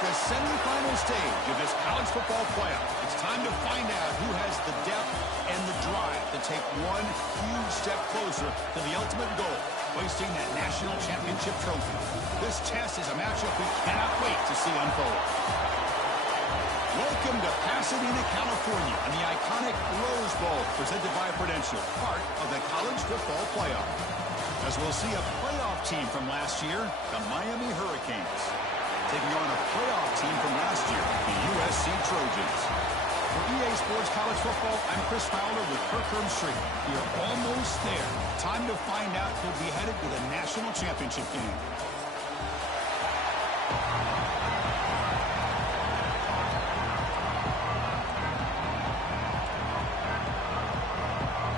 the semifinal stage of this college football playoff. It's time to find out who has the depth and the drive to take one huge step closer to the ultimate goal, hoisting that national championship trophy. This test is a matchup we cannot wait to see unfold. Welcome to Pasadena, California, and the iconic Rose Bowl, presented by Prudential, part of the college football playoff. As we'll see a playoff team from last year, the Miami Hurricanes, taking on a playoff team from last year, the USC Trojans. For EA Sports College Football, I'm Chris Fowler with Kirk Herbstreit. We are almost there. Time to find out who'll be headed to the national championship game.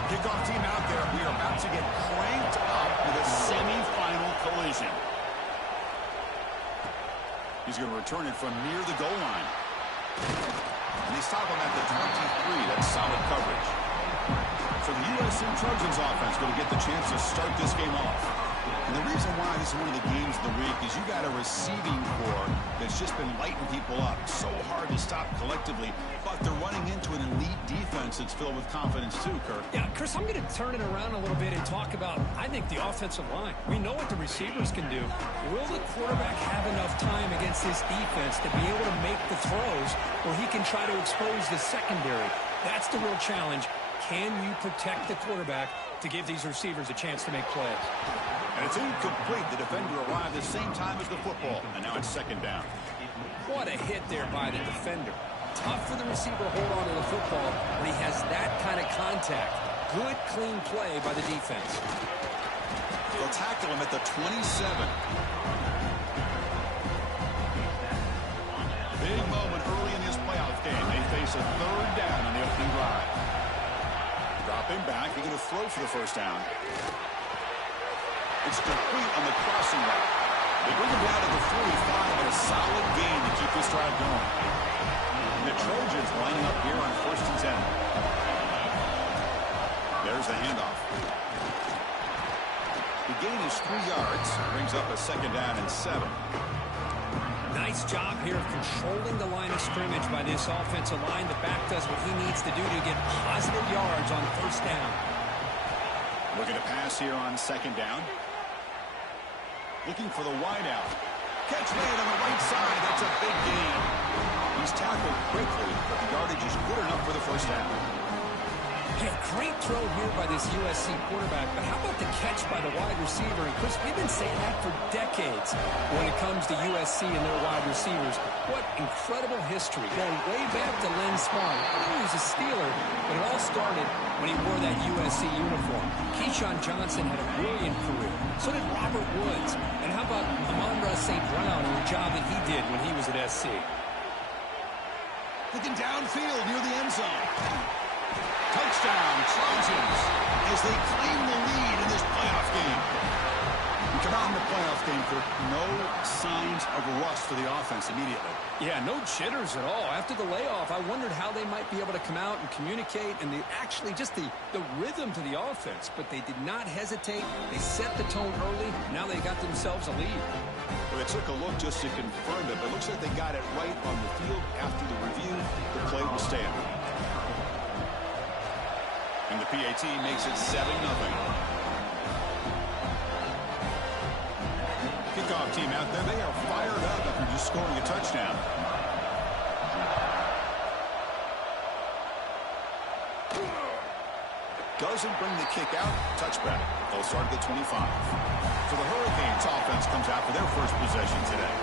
Kickoff team out there. We are about to get cranked up with a semifinal collision. He's going to return it from near the goal line. And they stop him at the 23. That's solid coverage. So the USC Trojans offense going to get the chance to start this game off. And the reason why this is one of the games of the week is you got a receiving core that's just been lighting people up. So hard to stop collectively, but they're running into an elite defense that's filled with confidence too, Kirk. Yeah, Chris, I'm going to turn it around a little bit and talk about, I think, the offensive line. We know what the receivers can do. Will the quarterback have enough time against this defense to be able to make the throws where he can try to expose the secondary? That's the real challenge. Can you protect the quarterback to give these receivers a chance to make plays? And it's incomplete. The defender arrived at the same time as the football, and now it's second down. What a hit there by the defender. Tough for the receiver to hold on to the football when he has that kind of contact. Good, clean play by the defense. They'll tackle him at the 27. Big moment early in this playoff game. They face a third down on the opening drive. Dropping back, he's going to throw for the first down. It's complete on the crossing route. They bring him down to the 45, but a solid gain to keep this drive going. And the Trojans lining up here on 1st and 10. There's the handoff. The gain is 3 yards. Brings up a second down and 7. Nice job here of controlling the line of scrimmage by this offensive line. The back does what he needs to do to get positive yards on 1st down. Looking to pass here on 2nd down. Looking for the wideout. Catch made on the right side. That's a big gain. He's tackled quickly, but the yardage is good enough for the 1st down. Hey, great throw here by this USC quarterback, but how about the catch by the wide receiver? And Chris, we've been saying that for decades when it comes to USC and their wide receivers. What incredible history, going way back to Lynn Swann. I know he was a Steeler, but it all started when he wore that USC uniform. Keyshawn Johnson had a brilliant career. So did Robert Woods. And how about Amon-Ra St. Brown and the job that he did when he was at SC? Looking downfield near the end zone. Touchdown, Trojans, as they claim the lead in this playoff game. We come out in the playoff game for no signs of rust for the offense immediately. Yeah, no jitters at all. After the layoff, I wondered how they might be able to come out and communicate, and actually just the rhythm to the offense. But they did not hesitate. They set the tone early. Now they got themselves a lead. Well, they took a look just to confirm it, but it looks like they got it right on the field. After the review, the play will stand. And the PAT makes it 7-0. Kickoff team out there, they are fired up after just scoring a touchdown. Doesn't bring the kick out. Touchback. They'll start at the 25. So the Hurricanes offense comes out for their first possession today.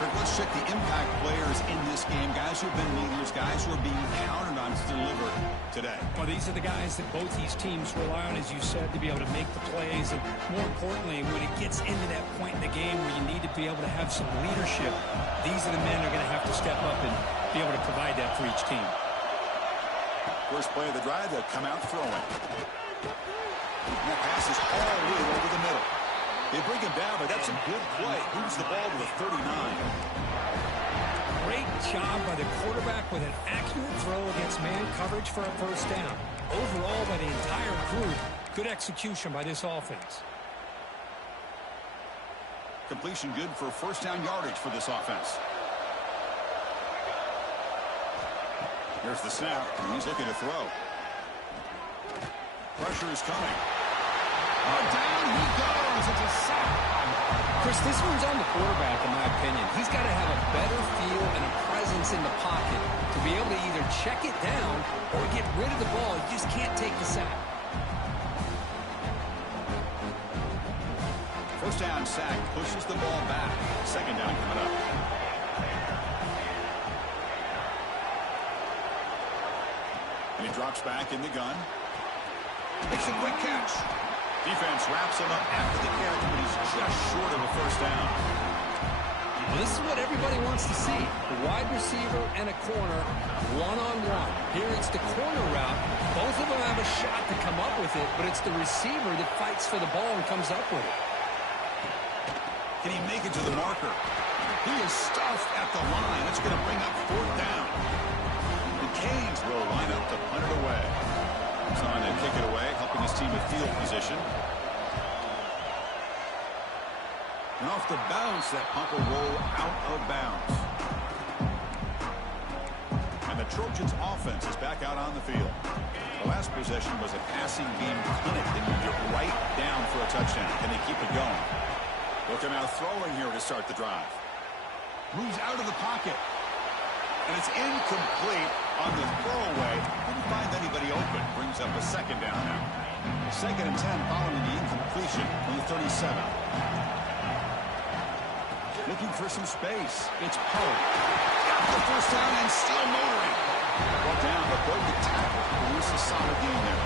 Kirk, let's check the impact players in this game. Guys who have been leaders, guys who are being counted on to deliver today. Well, these are the guys that both these teams rely on, as you said, to be able to make the plays. And more importantly, when it gets into that point in the game where you need to be able to have some leadership, these are the men who are going to have to step up and be able to provide that for each team. First play of the drive, they'll come out throwing. And that pass is all the way over the middle. They bring him down, but that's a good play. Moves the ball to the 39. Great job by the quarterback with an accurate throw against man coverage for a 1st down. Overall, by the entire group, good execution by this offense. Completion good for 1st down yardage for this offense. Here's the snap, and he's looking to throw. Pressure is coming. Oh, down he goes. It's a sack. Chris, this one's on the quarterback, in my opinion. He's got to have a better feel and a presence in the pocket to be able to either check it down or get rid of the ball. He just can't take the sack. First down sack pushes the ball back. Second down coming up. And he drops back in the gun. Makes a quick catch. Defense wraps him up after the catch, but he's just short of a first down. Well, this is what everybody wants to see. A wide receiver and a corner, one-on-one. Here it's the corner route. Both of them have a shot to come up with it, but it's the receiver that fights for the ball and comes up with it. Can he make it to the marker? He is stuffed at the line. It's going to bring up fourth down. The Canes will line up to punt it away. He's on to kick it away, helping his team with field position. And off the bounce, that punt will roll out of bounds. And the Trojans' offense is back out on the field. The last possession was a passing game clinic. They moved it right down for a touchdown. Can they keep it going? Looking out throwing here to start the drive. Moves out of the pocket. And it's incomplete on the throwaway. Didn't find anybody open. Brings up a second down now. 2nd and 10 following the incompletion from the 37. Looking for some space. It's Poe. Got the first down and still motoring. Well down, but broke the tackle. Produce a solid gain there.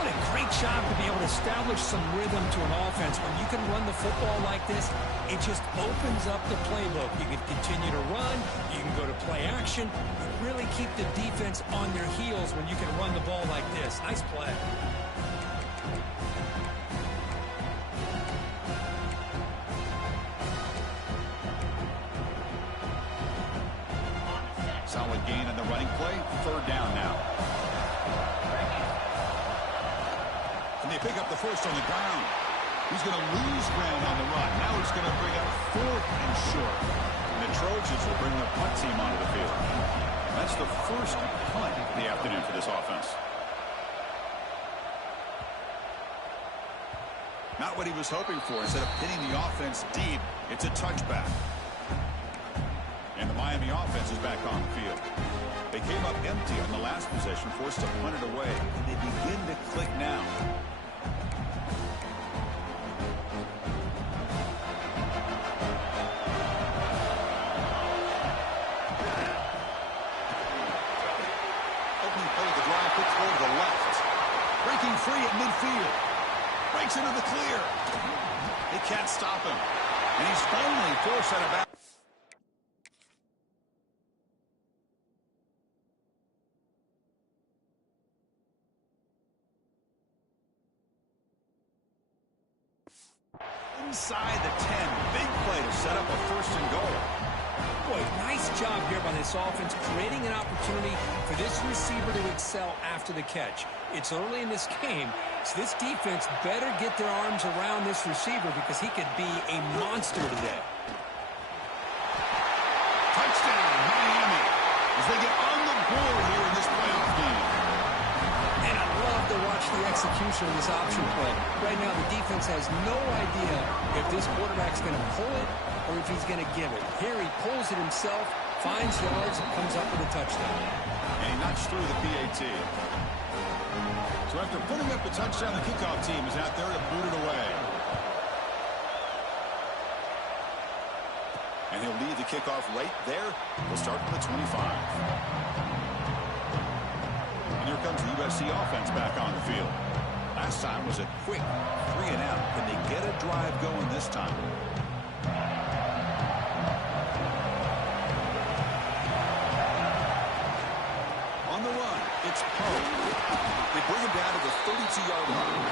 What a great job to be able to establish some rhythm to an offense. When you can run the football like this, it just opens up the playbook. You can continue to run. You can go to play action. You really keep the defense on their heels when you can run the ball like this. Nice play. Solid gain on the running play. Third down now. And they pick up the first on the ground. He's going to lose ground on the run. Now he's going to bring up 4th and short. And the Trojans will bring the punt team onto the field. That's the first punt of the afternoon for this offense. Not what he was hoping for. Instead of pinning the offense deep, it's a touchback. And the Miami offense is back on the field. They came up empty on the last possession, forced to punt it away. And they begin to click now. Opening play of the drive, quick throw to the left. Breaking free at midfield. Breaks into the clear. They can't stop him. And he's finally forced out of bounds. Inside the 10. Big play to set up a first and goal. Boy, nice job here by this offense, creating an opportunity for this receiver to excel after the catch. It's early in this game, so this defense better get their arms around this receiver because he could be a monster today. Touchdown, Miami, as they get on the board here in this playoff game. And I love to watch the execution of this option play. Right now, the defense has no idea if this quarterback's going to pull it or if he's going to give it. Here he pulls it himself, finds yards, and comes up with a touchdown. And he knocks through the PAT. So after putting up a touchdown, the kickoff team is out there to boot it away. And he'll lead the kickoff right there. We'll start from the 25. And here comes the USC offense back on the field. Last time was a quick 3-and-out. Can they get a drive going this time? On the run, it's Poe. They bring him down to the 32-yard line.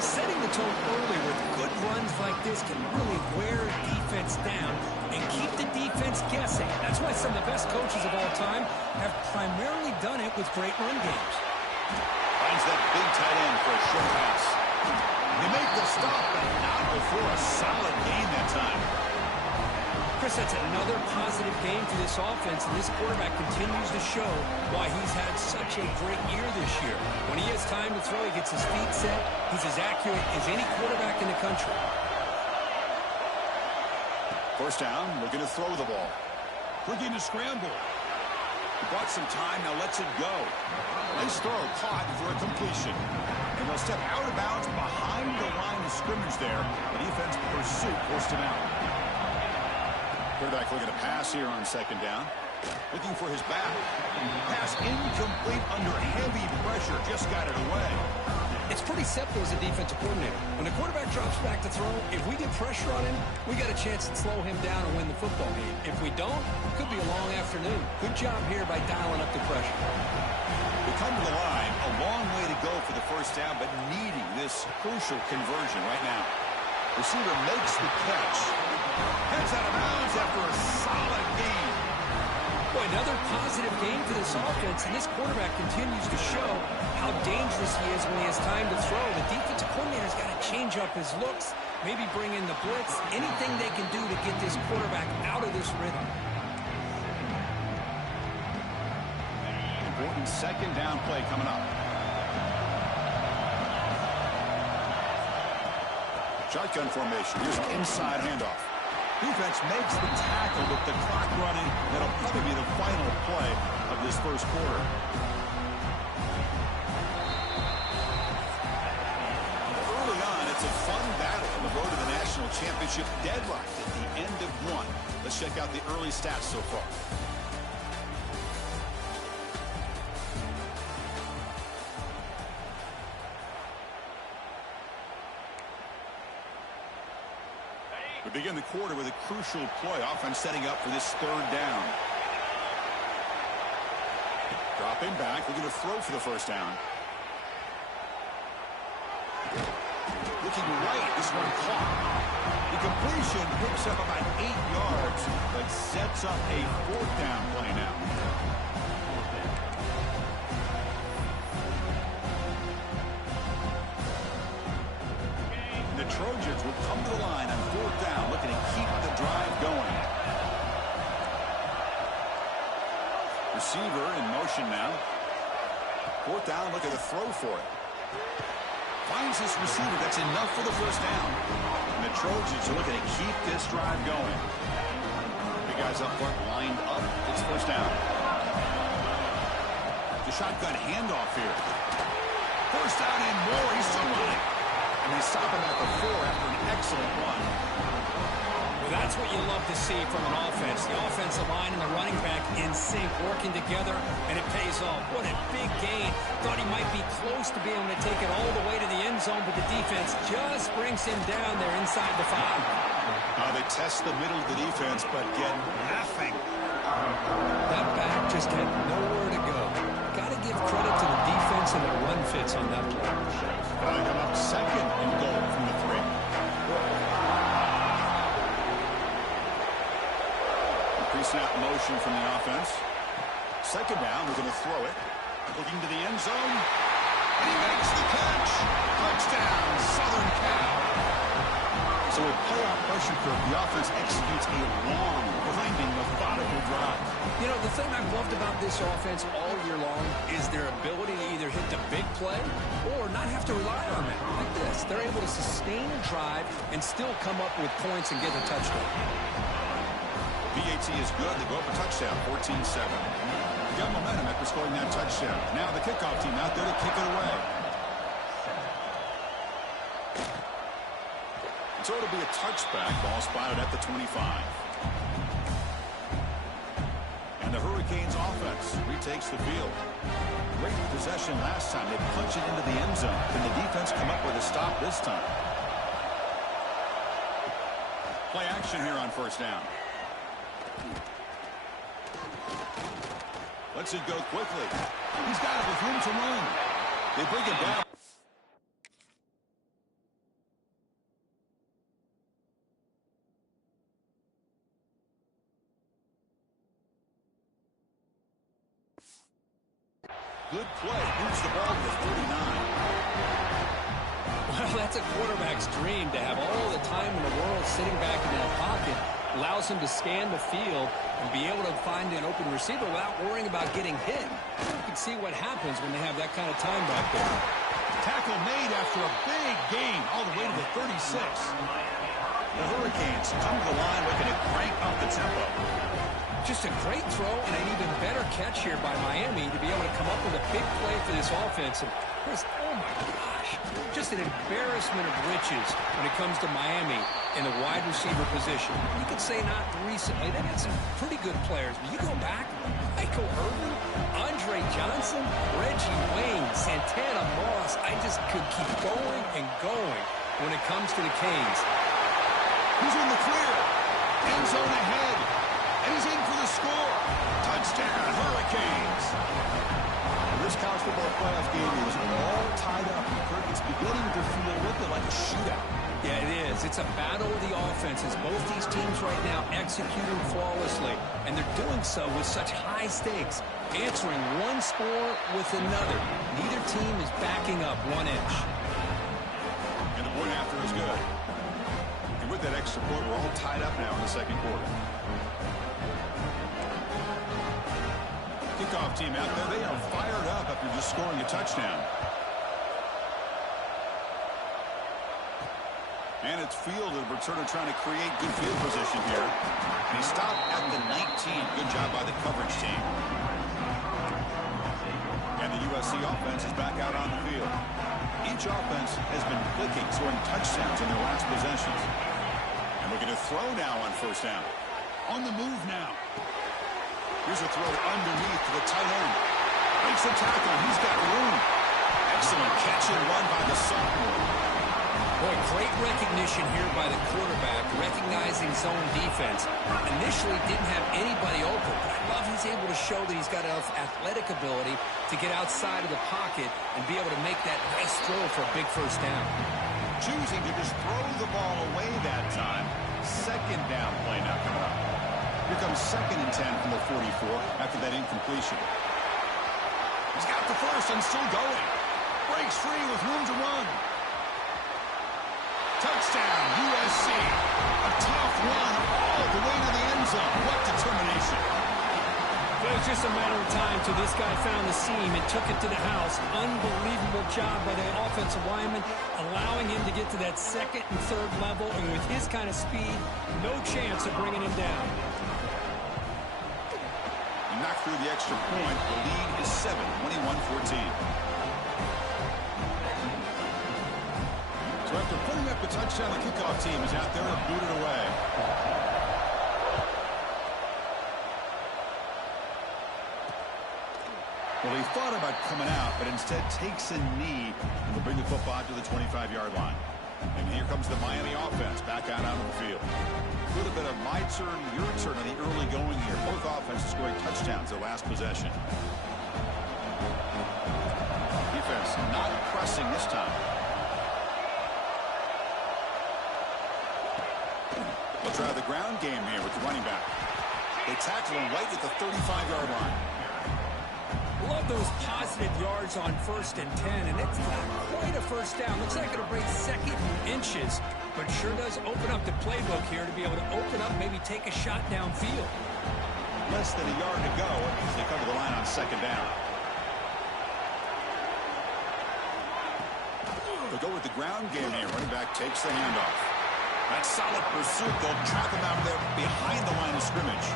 Setting the tone early with good runs like this can really wear a defense down and keep the defense guessing. That's why some of the best coaches of all time have primarily done it with great run games. Finds that big tight end for a short pass. They make the stop, but not before a solid gain that time. Chris, that's another positive game for this offense, and this quarterback continues to show why he's had such a great year this year. When he has time to throw, he gets his feet set. He's as accurate as any quarterback in the country. First down, looking to throw the ball. Looking to scramble. He bought some time, now lets it go. Nice throw, caught for a completion. And they'll step out of bounds behind the line of scrimmage there. The defense pursuit forced him out. Quarterback looking to pass here on second down. Looking for his back. Pass incomplete under heavy pressure. Just got it away. It's pretty simple as a defensive coordinator. When the quarterback drops back to throw, if we get pressure on him, we got a chance to slow him down and win the football game. If we don't, it could be a long afternoon. Good job here by dialing up the pressure. We come to the line, a long way to go for the first down, but needing this crucial conversion right now. Receiver makes the catch. Heads out of bounds after a solid game. Boy, another positive game for this offense, and this quarterback continues to show how dangerous he is when he has time to throw. The defensive coordinator's got to change up his looks, maybe bring in the blitz, anything they can do to get this quarterback out of this rhythm. Important second down play coming up. Shotgun formation. Here's an inside handoff. Defense makes the tackle with the clock running. That'll probably be the final play of this first quarter. Early on, it's a fun battle on the road to the national championship. Deadlocked at the end of one. Let's check out the early stats so far. We begin the quarter with a crucial play. Offense setting up for this third down. Dropping back, looking to throw for the first down. Looking right, this one caught. The completion picks up about 8 yards, but sets up a fourth down play now. The Trojans will come to the line on fourth down, looking to keep the drive going. Receiver in motion now. Fourth down, looking to throw for it. Finds his receiver. That's enough for the first down. And the Trojans are looking to keep this drive going. The guys up front lined up. It's first down. The shotgun handoff here. First down and more. He's still running. And they stop him at the 4 after an excellent run. Well, that's what you love to see from an offense. The offensive line and the running back in sync, working together, and it pays off. What a big gain. Thought he might be close to being able to take it all the way to the end zone, but the defense just brings him down there inside the 5. They test the middle of the defense, but get nothing. That back just had nowhere to go. Got to give credit to the defense and the run fits on that play. Going to come up second and goal from the 3. Pre-snap motion from the offense. Second down, we're going to throw it. Looking to the end zone. And he makes the catch. Touchdown, Southern Cal. So with playoff pressure curve, the offense executes a long, grinding, methodical drive. You know, the thing I've loved about this offense all year long is their ability to either hit the big play or not have to rely on it. Like this, they're able to sustain a drive and still come up with points and get a touchdown. PAT is good. They go up a touchdown, 14-7. Got momentum after scoring that touchdown. Now the kickoff team out there to kick it away. So it'll be a touchback. Ball spotted at the 25. And the Hurricanes offense retakes the field. Great possession last time. They punch it into the end zone. Can the defense come up with a stop this time? Play action here on first down. Lets it go quickly. He's got it with room to run. They bring it down. Good play. Moves the ball to the 39. Well, that's a quarterback's dream, to have all the time in the world sitting back in that pocket Allows him to scan the field and be able to find an open receiver without worrying about getting hit. You can see what happens when they have that kind of time back there. Tackle made after a big gain all the way to the 36. The Hurricanes come to the line looking to crank up the tempo. Just a great throw and an even better catch here by Miami to be able to come up with a big play for this offense. And Chris, oh my gosh, just an embarrassment of riches when it comes to Miami in the wide receiver position. You could say not recently. They've had some pretty good players. But you go back, Michael Irvin, Andre Johnson, Reggie Wayne, Santana Moss. I just could keep going and going when it comes to the Canes. He's in the clear. End zone ahead. And he's in for the score. Touchdown, Hurricanes. This college football playoff game is all tied up. It's beginning to feel a little bit like a shootout. Yeah, it is. It's a battle of the offenses. Both these teams right now executing flawlessly, and they're doing so with such high stakes, answering one score with another. Neither team is backing up 1 inch. And the point after is good. And with that extra point, we're all tied up now in the second quarter. Kickoff team out there. They are fired up after just scoring a touchdown. And it's fielded. Returner trying to create good field position here. And he stopped at the 19. Good job by the coverage team. And the USC offense is back out on the field. Each offense has been clicking, scoring touchdowns in their last possessions. And we're going to throw now on first down. On the move now. Here's a throw underneath to the tight end. Breaks the tackle. He's got room. Excellent catch and run by the sophomore. Boy, great recognition here by the quarterback, recognizing zone defense. Initially didn't have anybody open, but I love he's able to show that he's got enough athletic ability to get outside of the pocket and be able to make that nice throw for a big first down. Choosing to just throw the ball away that time. Second down play now coming up. Here comes 2nd and 10 from the 44 after that incompletion. He's got the first and still going. Breaks free with room to run. Touchdown, USC. A tough run all the way to the end zone. What determination. It was just a matter of time till this guy found the seam and took it to the house. Unbelievable job by the offensive lineman, allowing him to get to that 2nd and 3rd level. And with his kind of speed, no chance of bringing him down. Knocked through the extra point. The lead is 7, 21-14. So after putting up the touchdown, the kickoff team is out there to boot it away. Well, he thought about coming out, but instead takes a knee and will bring the football to the 25-yard line. And here comes the Miami offense back out onto the field. A little bit of my turn, your turn on the early going here. Both offenses scoring touchdowns their last possession. Defense not pressing this time. They'll try the ground game here with the running back. They tackle him right at the 35-yard line. Love those positive yards on 1st and 10, and it's not quite a first down. Looks like it'll break 2nd inches, but sure does open up the playbook here to be able to open up, maybe take a shot downfield. Less than a yard to go as they cover the line on 2nd down. They'll go with the ground game here. Running back takes the handoff. That solid pursuit. They'll trap him out there behind the line of scrimmage.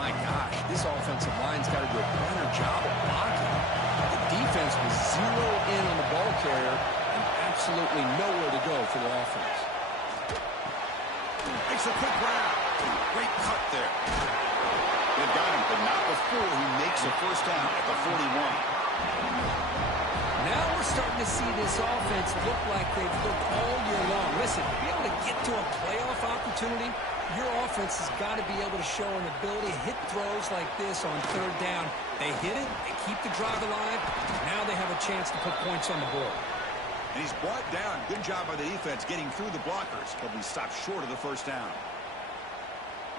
My gosh, this offensive line's got to do a better job of blocking. The defense was zero in on the ball carrier and absolutely nowhere to go for the offense. Makes a quick grab. Great cut there. They've got him, but not before he makes a first down at the 41. Now we're starting to see this offense look like they've looked all year long. Listen, to be able to get to a playoff opportunity, your offense has got to be able to show an ability to hit throws like this on 3rd down. They hit it, they keep the drive alive. Now they have a chance to put points on the board. And he's brought down. Good job by the defense getting through the blockers, but we stopped short of the first down.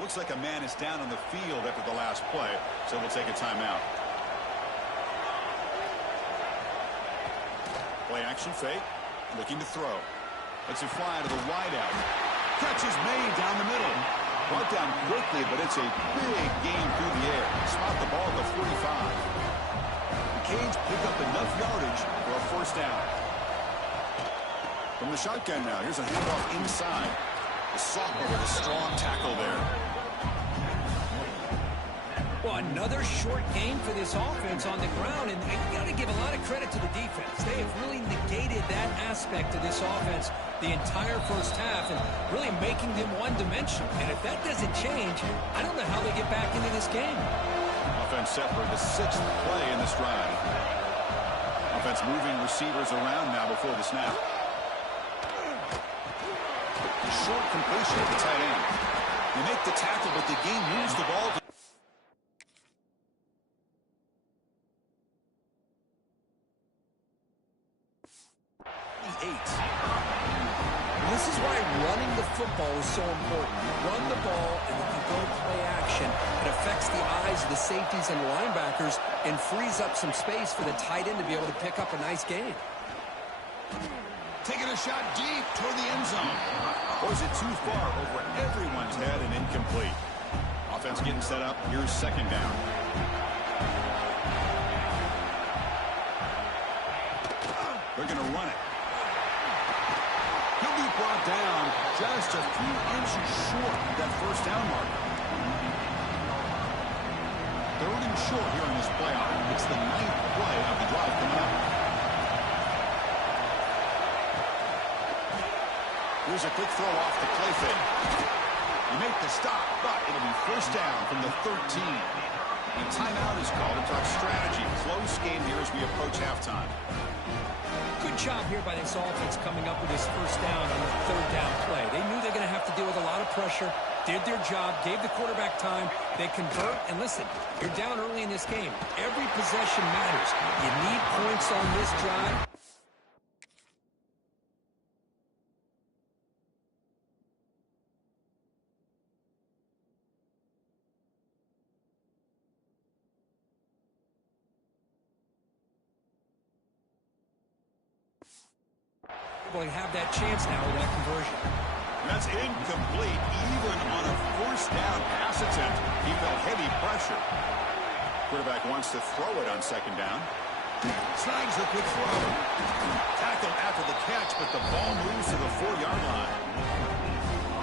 Looks like a man is down on the field after the last play, so we'll take a timeout. Play action fake, looking to throw. Lets it fly to the wideout. Catch is made down the middle. Brought down quickly, but it's a big gain through the air. Spot the ball at the 45. The Canes pick up enough yardage for a first down. From the shotgun now, here's a handoff inside. The sophomore with a strong tackle there. Well, another short game for this offense on the ground, and you got to give a lot of credit to the defense. They have really negated that aspect of this offense the entire first half and really making them one-dimensional. And if that doesn't change, I don't know how they get back into this game. Offense set for the 6th play in this drive. Offense moving receivers around now before the snap. Short completion at the tight end. They make the tackle, but the game moves the ball to 8. This is why running the football is so important. You run the ball, and if you go play action, it affects the eyes of the safeties and linebackers and frees up some space for the tight end to be able to pick up a nice gain. Taking a shot deep toward the end zone. Or is it too far over everyone's head and incomplete? Offense getting set up. Here's second down. They're going to run it. He'll be brought down just a few inches short of that first down marker. 3rd and short here in this playoff. It's the 9th play of the drive coming up. Here's a quick throw off the play fake. You make the stop, but it'll be first down from the 13. And timeout is called to talk strategy. Close game here as we approach halftime. Good job here by this offense coming up with this first down on the 3rd down play. They knew they're going to have to deal with a lot of pressure, did their job, gave the quarterback time. They convert, and listen, you're down early in this game. Every possession matters. You need points on this drive. They have that chance now with that conversion. That's incomplete, even on a first down pass attempt. He felt heavy pressure. Quarterback wants to throw it on second down. Snags the quick throw. Tackled after the catch, but the ball moves to the 4-yard line.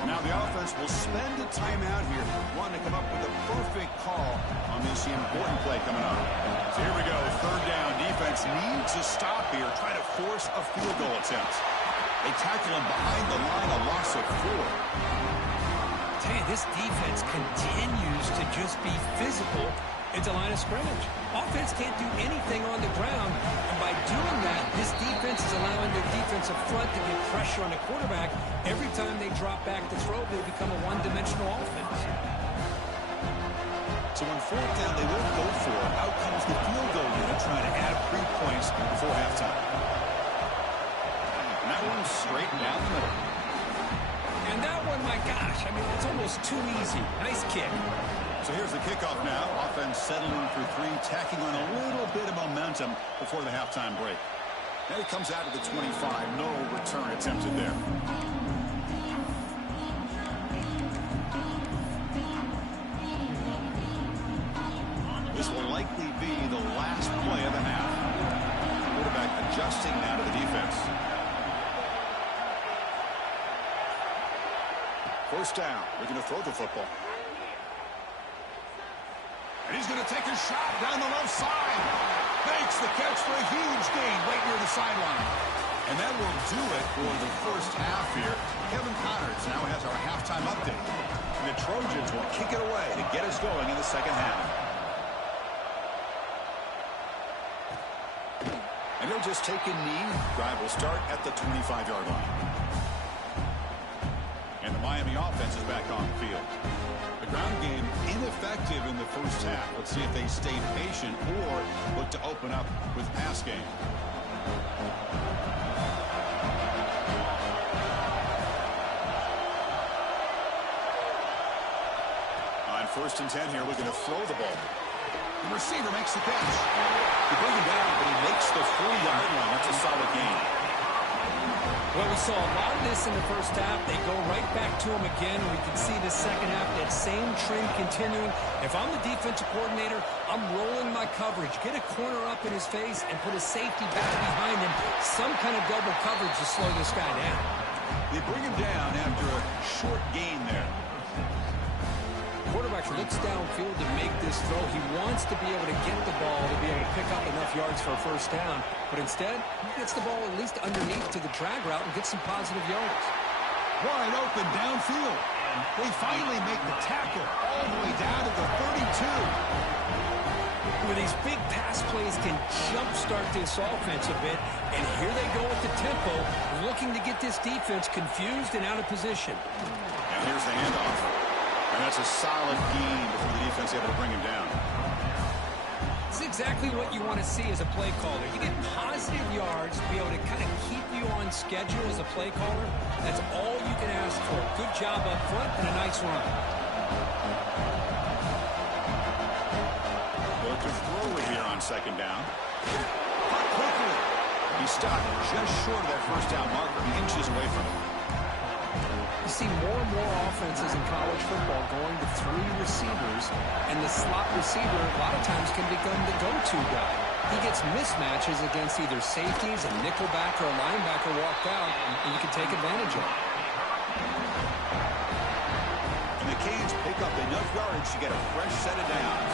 Now the offense will spend a timeout here, wanting to come up with a perfect call on this important play coming up. So here we go, 3rd down. Defense needs a stop here, trying to force a field goal attempt. They tackle him behind the line, a loss of 4. Tell you, this defense continues to just be physical at the line of scrimmage. Offense can't do anything on the ground, and by doing that, this defense is allowing their defensive front to get pressure on the quarterback. Every time they drop back to throw, they become a one-dimensional offense. So on 4th down, they won't go for it. Out comes the field goal unit trying to add 3 points before halftime. And that one's straight down the middle. And that one, my gosh, I mean, it's almost too easy. Nice kick. So here's the kickoff now. Offense settling for 3, tacking on a little bit of momentum before the halftime break. Then it comes out to the 25. No return attempted there. This will likely be the last play of the half. Quarterback adjusting now to the defense. First down. They're going to throw the football. And he's going to take a shot down the left side. Makes the catch for a huge gain right near the sideline. And that will do it for the first half here. Kevin Connors now has our halftime update. And the Trojans will kick it away to get us going in the second half. And he'll just take a knee. Drive will start at the 25-yard line. And the Miami offense is back on the field. The ground game ineffective in the first half. Let's see if they stay patient or look to open up with pass game. On 1st and 10 here, looking to throw the ball. The receiver makes the catch. They bring him down, but he makes the 4-yard line. That's a solid gain. Well, we saw a lot of this in the first half. They go right back to him again. We can see the second half, that same trend continuing. If I'm the defensive coordinator, I'm rolling my coverage. Get a corner up in his face and put a safety back behind him. Some kind of double coverage to slow this guy down. They bring him down after a short gain there. Quarterback looks downfield to make this throw. He wants to be able to get the ball to be able to pick up enough yards for a first down. But instead, he gets the ball at least underneath to the drag route and gets some positive yards. Wide open downfield. And they finally make the tackle all the way down to the 32. Where these big pass plays can jumpstart this offense a bit. And here they go with the tempo, looking to get this defense confused and out of position. And here's the handoff. And that's a solid gain before the defense able to bring him down. This is exactly what you want to see as a play caller. You get positive yards to be able to kind of keep you on schedule as a play caller. That's all you can ask for. Good job up front and a nice run. Look to throw it here on second down. Hot quickly. He stopped just short of that first down marker, inches away from it. You see more and more offenses in college football going to 3 receivers, and the slot receiver a lot of times can become the go-to guy. He gets mismatches against either safeties, a nickelback, or a linebacker walked out, and you can take advantage of it. And the Canes pick up enough yards to get a fresh set of downs.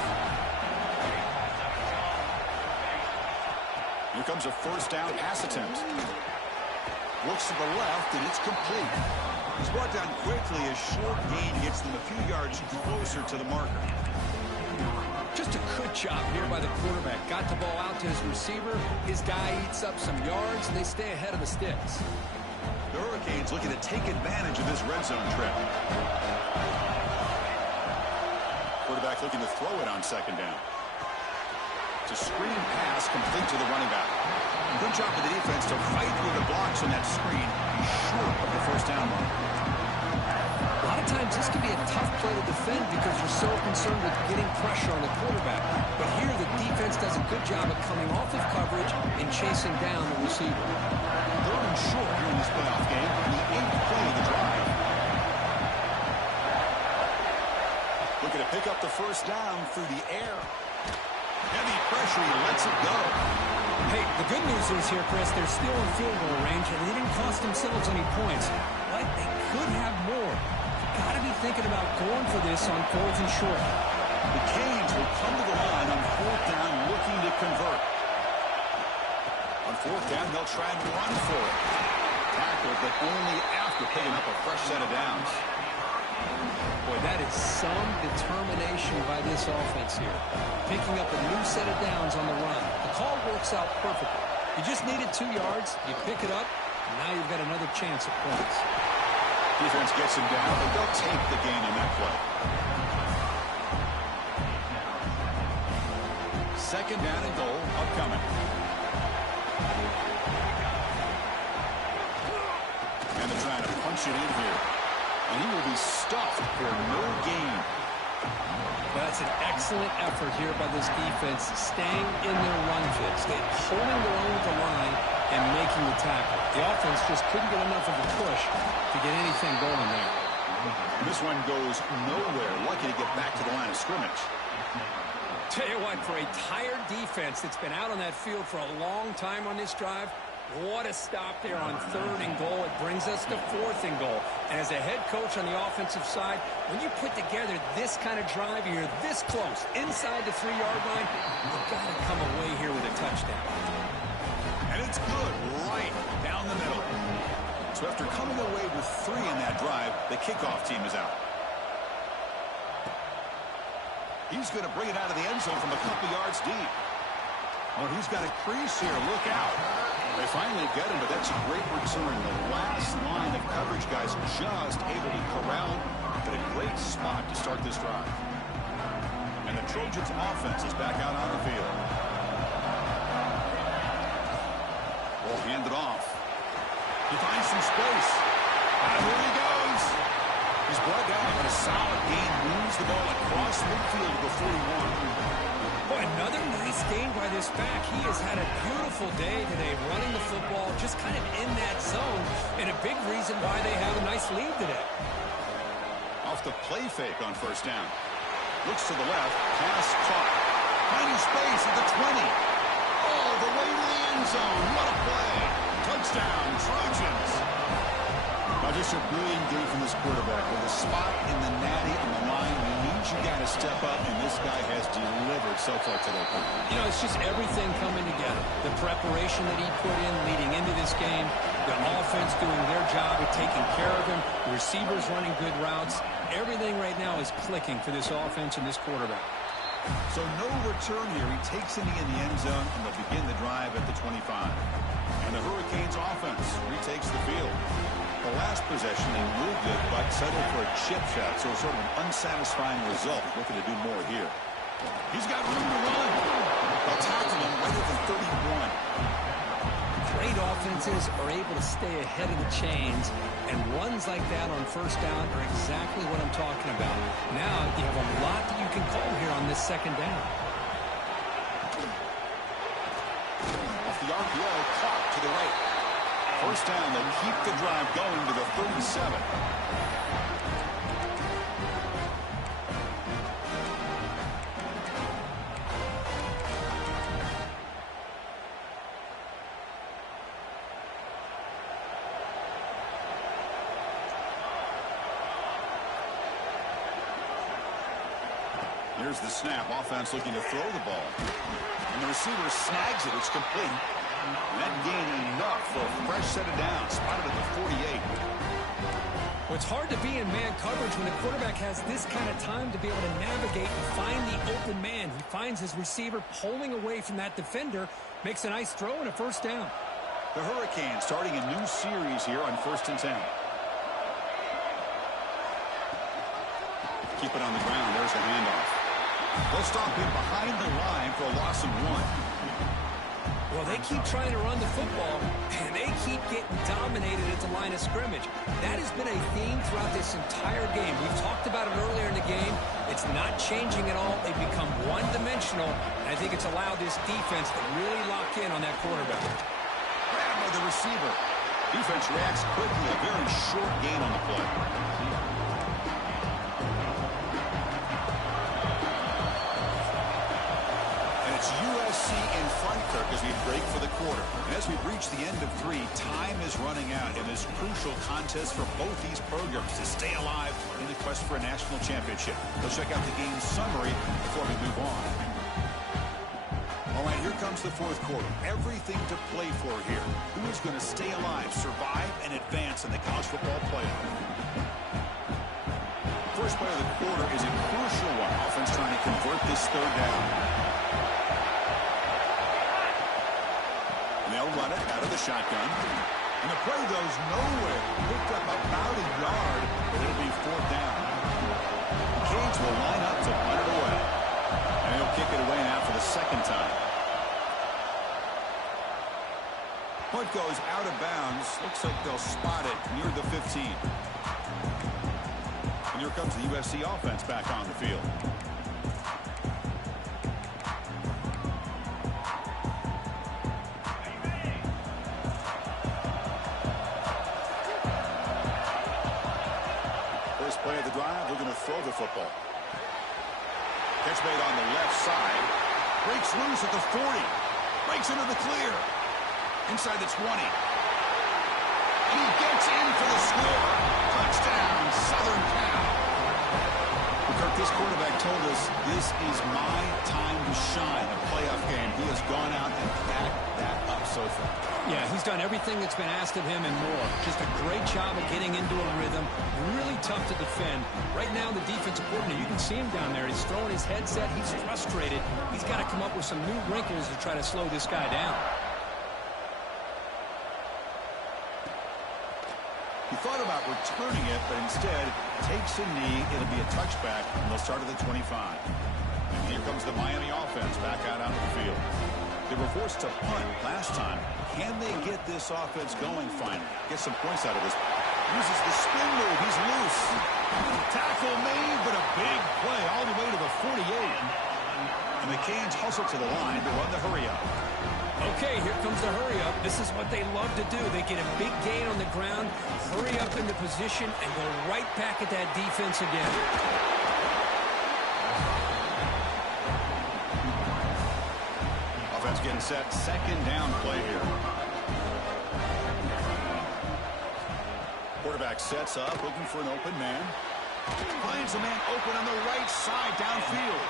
Here comes a first down pass attempt. Looks to the left, and it's complete. He's brought down quickly. A short gain gets them a few yards closer to the marker. Just a good job here by the quarterback. Got the ball out to his receiver. His guy eats up some yards, and they stay ahead of the sticks. The Hurricanes looking to take advantage of this red zone trip. Quarterback looking to throw it on second down. It's a screen pass complete to the running back. Good job of the defense to fight through the blocks on that screen. He's short of the first down mark. A lot of times this can be a tough play to defend because you're so concerned with getting pressure on the quarterback. But here the defense does a good job of coming off of coverage and chasing down the receiver. Third and short here in this playoff game, and the 8th play of the drive. Looking to pick up the first down through the air. Heavy pressure, he lets it go. Hey, the good news is here, Chris, they're still in field goal range, and they didn't cost themselves any points. But they could have more. You've got to be thinking about going for this on 4th and short. The Canes will come to the line on 4th down, looking to convert. On 4th down, they'll try and run for it. Tackled, but only after picking up a fresh set of downs. Boy, that is some determination by this offense here. Picking up a new set of downs on the run. The call works out perfectly. You just needed 2 yards, you pick it up, and now you've got another chance at points. Defense gets him down, but they'll take the gain on that play. Second down and goal upcoming. And they're trying to punch it in here. And he will be stuffed for no gain. That's an excellent effort here by this defense, staying in their run fix. They're holding their own with the line and making the tackle. The offense just couldn't get enough of a push to get anything going there. This one goes nowhere. Lucky to get back to the line of scrimmage. Tell you what, for a tired defense that's been out on that field for a long time on this drive, what a stop there on 3rd and goal. It brings us to 4th and goal. And as a head coach on the offensive side, when you put together this kind of drive, you're this close, inside the 3-yard line, you've got to come away here with a touchdown. And it's good right down the middle. So after coming away with 3 in that drive, the kickoff team is out. He's going to bring it out of the end zone from a couple yards deep. Oh, he's got a crease here. Look out. They finally get him, but that's a great return. The last line of coverage guys just able to corral, but a great spot to start this drive. And the Trojans offense is back out on the field. Ball handed off. He finds some space. And here he goes. He's brought down, but a solid gain moves the ball across midfield to the 41. Boy, another nice gain by this back. He has had a beautiful day today running the football, just kind of in that zone. And a big reason why they have a nice lead today. Off the play fake on first down. Looks to the left. Pass caught. Finding space at the 20. All the way to the end zone. What a play. Touchdown, Trojans. Now just a brilliant game from this quarterback. With a spot in the natty on the line, he needs you guys to step up, and this guy has delivered so far today. You know, it's just everything coming together. The preparation that he put in leading into this game, the offense doing their job of taking care of him, the receivers running good routes. Everything right now is clicking for this offense and this quarterback. So no return here. He takes it in the end zone, and they'll begin the drive at the 25. And the Hurricanes offense retakes the field. The last possession, they moved it, but settled for a chip shot, so sort of an unsatisfying result. Looking to do more here. He's got room to run. They'll tackle him right at the 31. Great offenses are able to stay ahead of the chains, and runs like that on first down are exactly what I'm talking about. Now you have a lot that you can call here on this second down. Off the RPO, caught to the right. First down, they keep the drive going to the 37. Here's the snap. Offense looking to throw the ball. And the receiver snags it. It's complete. And that gain enough for a fresh set of downs. Spotted at the 48. Well, it's hard to be in man coverage when the quarterback has this kind of time to be able to navigate and find the open man. He finds his receiver pulling away from that defender, makes a nice throw and a first down. The Hurricanes starting a new series here on 1st and 10. Keep it on the ground. There's the handoff. They'll stop him behind the line for a loss of 1. Well, they keep trying to run the football, and they keep getting dominated at the line of scrimmage. That has been a theme throughout this entire game. We've talked about it earlier in the game. It's not changing at all. They've become one-dimensional, and I think it's allowed this defense to really lock in on that quarterback. Grab by the receiver. Defense reacts quickly. A very short gain on the play. It's USC in front, Kirk, as we break for the quarter. And as we reach the end of 3, time is running out in this crucial contest for both these programs to stay alive in the quest for a national championship. Let's check out the game summary before we move on. All right, here comes the 4th quarter. Everything to play for here. Who is going to stay alive, survive, and advance in the college football playoff? First play of the quarter is a crucial one. Offense trying to convert this 3rd down. They'll run it out of the shotgun. And the play goes nowhere. Picked up about a yard, but it'll be 4th down. The Canes will line up to punt it away. And he'll kick it away now for the 2nd time. Punt goes out of bounds. Looks like they'll spot it near the 15. And here comes the USC offense back on the field. Play of the drive, looking to throw the football. Catch made on the left side. Breaks loose at the 40. Breaks into the clear. Inside the 20. And he gets in for the score. Touchdown, Southern Cal. Kirk, this quarterback told us this is my time to shine. A playoff game. He has gone out and backed that up so far. Yeah, he's done everything that's been asked of him and more. Just a great job of getting into a rhythm. Really tough to defend. Right now, the defensive coordinator, you can see him down there. He's throwing his headset. He's frustrated. He's got to come up with some new wrinkles to try to slow this guy down. He thought about returning it, but instead takes a knee. It'll be a touchback, and they'll start at the 25. And here comes the Miami offense back out onto the field. They were forced to punt last time. Can they get this offense going finally? Get some points out of this. Uses the spin move. He's loose. Tackle made, but a big play all the way to the 48. And the Canes hustle to the line to run the hurry up. Okay, here comes the hurry up. This is what they love to do. They get a big gain on the ground, hurry up into position, and go right back at that defense again. Offense getting set. Second down play here. Quarterback sets up, looking for an open man. Finds a man open on the right side downfield.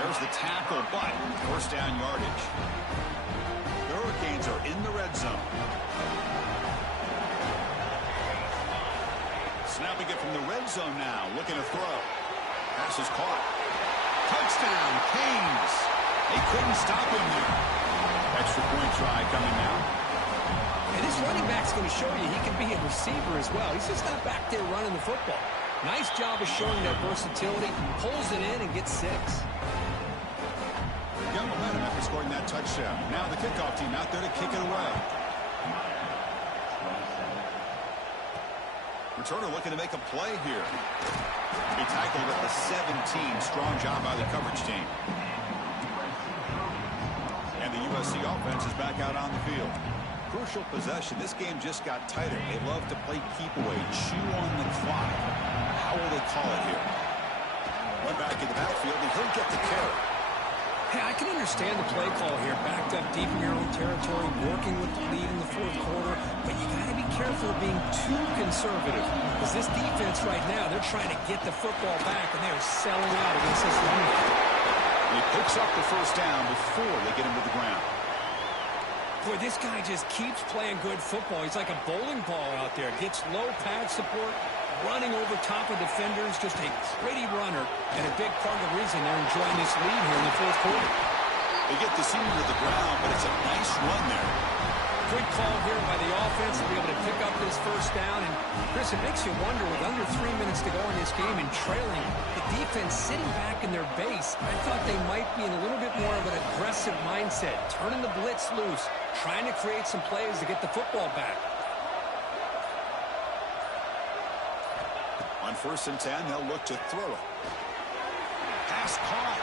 There's the tackle, but first down yardage. The Hurricanes are in the red zone. Snapping it from the red zone now, looking to throw. Pass is caught. Touchdown, Canes. They couldn't stop him there. Extra point try coming now. And this running back's going to show you he can be a receiver as well. He's just not back there running the football. Nice job of showing that versatility. Pulls it in and gets 6. Young momentum after scoring that touchdown. Now the kickoff team out there to kick it away. Returner looking to make a play here. He tackled at the 17. Strong job by the coverage team. And the USC offense is back out on the field. Crucial possession. This game just got tighter. They love to play keep away, chew on the clock. How will they call it here? Run back in the backfield, and he'll get the carry. Hey, I can understand the play call here. Backed up deep in your own territory, working with the lead in the fourth quarter. But you got to be careful of being too conservative. Because this defense right now, they're trying to get the football back, and they are selling out against this run. He picks up the first down before they get him to the ground. Boy, this guy just keeps playing good football. He's like a bowling ball out there. Gets low pad support, running over top of defenders. Just a pretty runner, and a big part of the reason they're enjoying this lead here in the fourth quarter. They get the senior to the ground, but it's a nice run there. Good call here by the offense to be able to pick up this first down. And, Chris, it makes you wonder, with under 3 minutes to go in this game and trailing, the defense sitting back in their base, I thought they might be in a little bit more of an aggressive mindset, turning the blitz loose, trying to create some plays to get the football back. On 1st and 10, they'll look to throw it. Pass caught.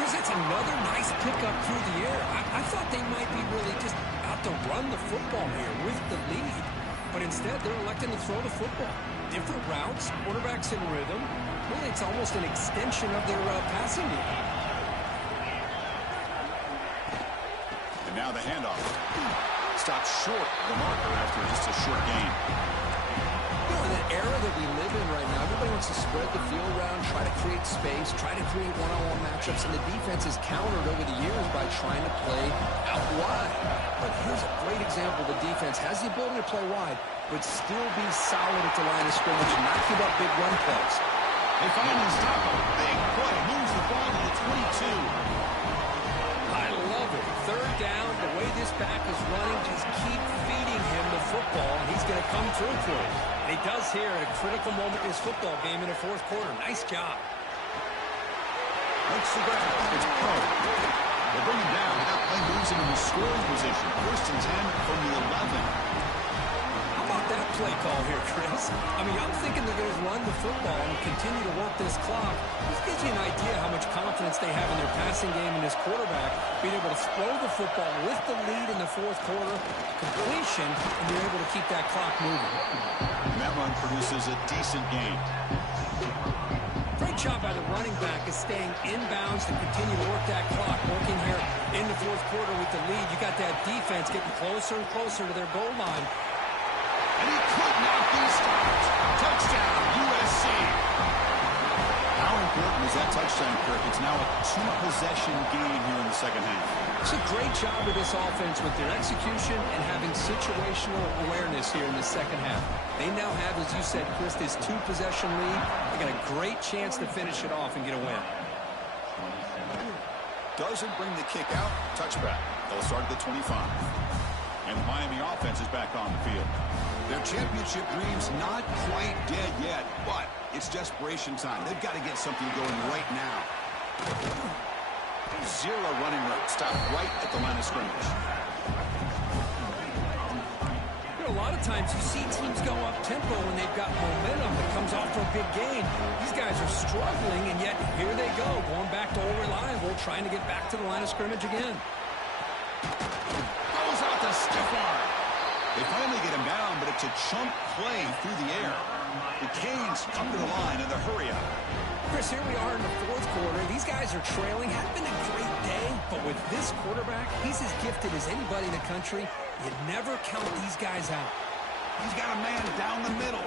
Chris, it's another nice pickup through the air. I thought they might be really just out to run the football here with the lead. But instead, they're electing to throw the football. Different routes, quarterbacks in rhythm. Really, it's almost an extension of their passing game. And now the handoff. Stopped short of the marker after just a short gain. You know, in the era that we live in right now, everybody wants to spread the field around, try to create space, try to create one-on-one matchups, and the defense is countered over the years by trying to play out wide. But here's a great example. The defense has the ability to play wide, but still be solid at the line of scrimmage and not give up big run plays. They finally stop him. Big play. Moves the ball to the 22. I love it. Third down, the way this back is running, just keep feeding him the football, and he's going to come through for it. And he does here at a critical moment in this football game in the fourth quarter. Nice job. Makes the grab. It's Pro. They bring him down. That play moves him in the scoring position. 1st and 10 from the 11. How about that play call here, Chris? I mean, I'm thinking they're going to run the football and continue to work this clock. This gives you an idea how much confidence they have in their passing game and this quarterback being able to throw the football with the lead in the fourth quarter, completion, and they're able to keep that clock moving. And that run produces a decent gain. Great job by the running back is staying inbounds to continue to work that clock. Working here in the fourth quarter with the lead. You got that defense getting closer and closer to their goal line. And he could not be stopped. Touchdown, USC. How important is that touchdown, Kirk? It's now a 2-possession game here in the second half. It's a great job of this offense with their execution and having situational awareness here in the second half. They now have, as you said, Chris, this 2-possession lead. They got a great chance to finish it off and get a win. Doesn't bring the kick out. Touchback. They'll start at the 25. And the Miami offense is back on the field. Their championship dreams not quite dead yet, but it's desperation time. They've got to get something going right now. Zero running route. Stop right at the line of scrimmage. You know, a lot of times you see teams go up-tempo when they've got momentum that comes off a big gain. These guys are struggling, and yet here they go, going back to old reliable, trying to get back to the line of scrimmage again. Goes out the stiff arm. They finally get him down, but it's a chunk play through the air. The Canes come to the line in the hurry-up. Chris, here we are in the fourth quarter. These guys are trailing. Hadn't been a great day, but with this quarterback, he's as gifted as anybody in the country. You never count these guys out. He's got a man down the middle.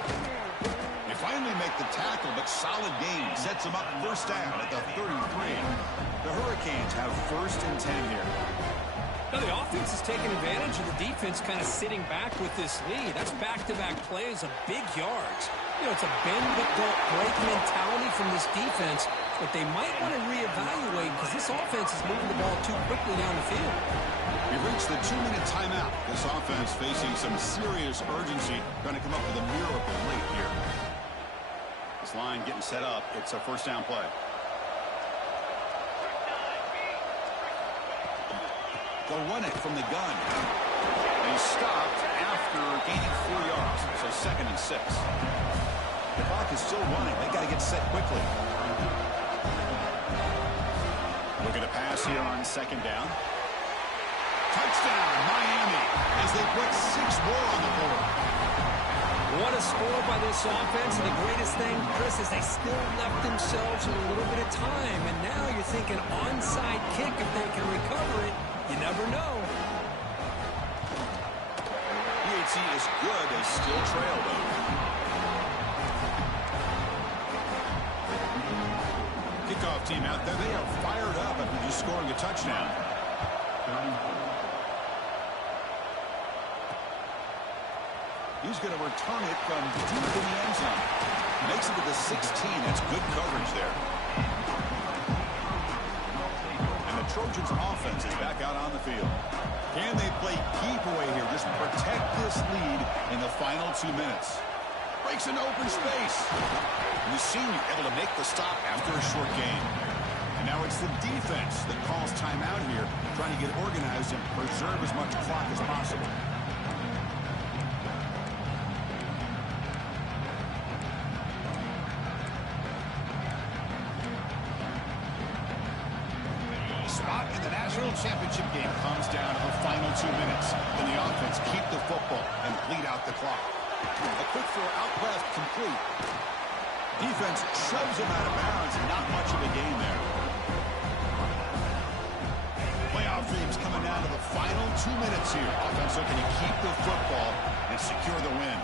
They finally make the tackle, but solid gain sets him up first down at the 33. The Hurricanes have 1st and 10 here. Now the offense is taking advantage of the defense kind of sitting back with this lead. That's back-to-back plays of big yards. You know, it's a bend-but-don't-break mentality from this defense, but they might want to reevaluate because this offense is moving the ball too quickly down the field. We've reached the 2-minute timeout. This offense facing some serious urgency, trying to come up with a miracle late here. This line getting set up. It's a first down play. They'll run it from the gun. They stopped after gaining 4 yards, so 2nd and 6. The clock is still running. They got to get set quickly. Looking to pass here on 2nd down. Touchdown, Miami, as they put 6 more on the board. What a score by this offense, and the greatest thing, Chris, is they still left themselves a little bit of time, and now you're thinking onside kick if they can recover it. You never know. PAT is good. They still trail, though. Kickoff team out there. They are fired up after just scoring a touchdown. He's going to return it from deep in the end zone. Makes it to the 16. That's good coverage there. And the Trojans offense is back out on the field. Can they play keep away here? Just protect this lead in the final 2 minutes. Breaks an open space. And the senior able to make the stop after a short gain. And now it's the defense that calls timeout here, trying to get organized and preserve as much clock as possible. Spot in the national championship game comes down to the final 2 minutes. Then the offense keep the football and bleed out the clock. A quick throw out pass complete. Defense shoves him out of bounds. Not much of a gain there. Playoff dreams coming down to the final 2 minutes here. Offense looking to keep the football and secure the win.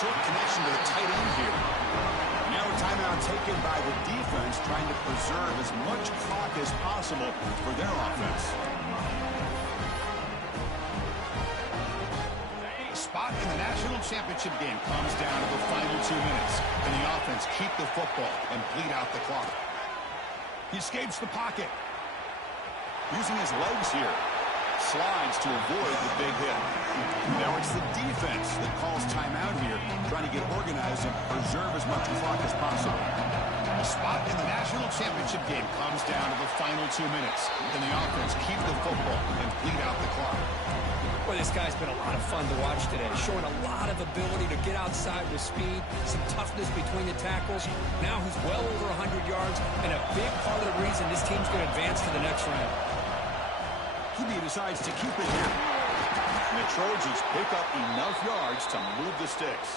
Short connection to the tight end here. Now a timeout taken by the defense, trying to preserve as much clock as possible for their offense. The spot in the national championship game comes down to the final 2 minutes. And the offense keep the football and bleed out the clock. He escapes the pocket. Using his legs here. Slides to avoid the big hit. Now it's the defense that calls timeout here, trying to get organized and preserve as much clock as possible. A spot in the national championship game comes down to the final 2 minutes. Then the offense keep the football and bleed out the clock. Boy, this guy's been a lot of fun to watch today, showing a lot of ability to get outside with speed, some toughness between the tackles. Now he's well over 100 yards, and a big part of the reason this team's going to advance to the next round. He decides to keep it here. And the Trojans pick up enough yards to move the sticks.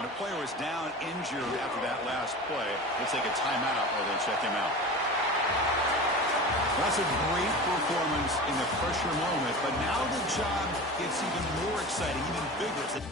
And the player is down injured after that last play. They'll take a timeout or they'll check him out. That's a great performance in the pressure moment, but now the job gets even more exciting, even bigger.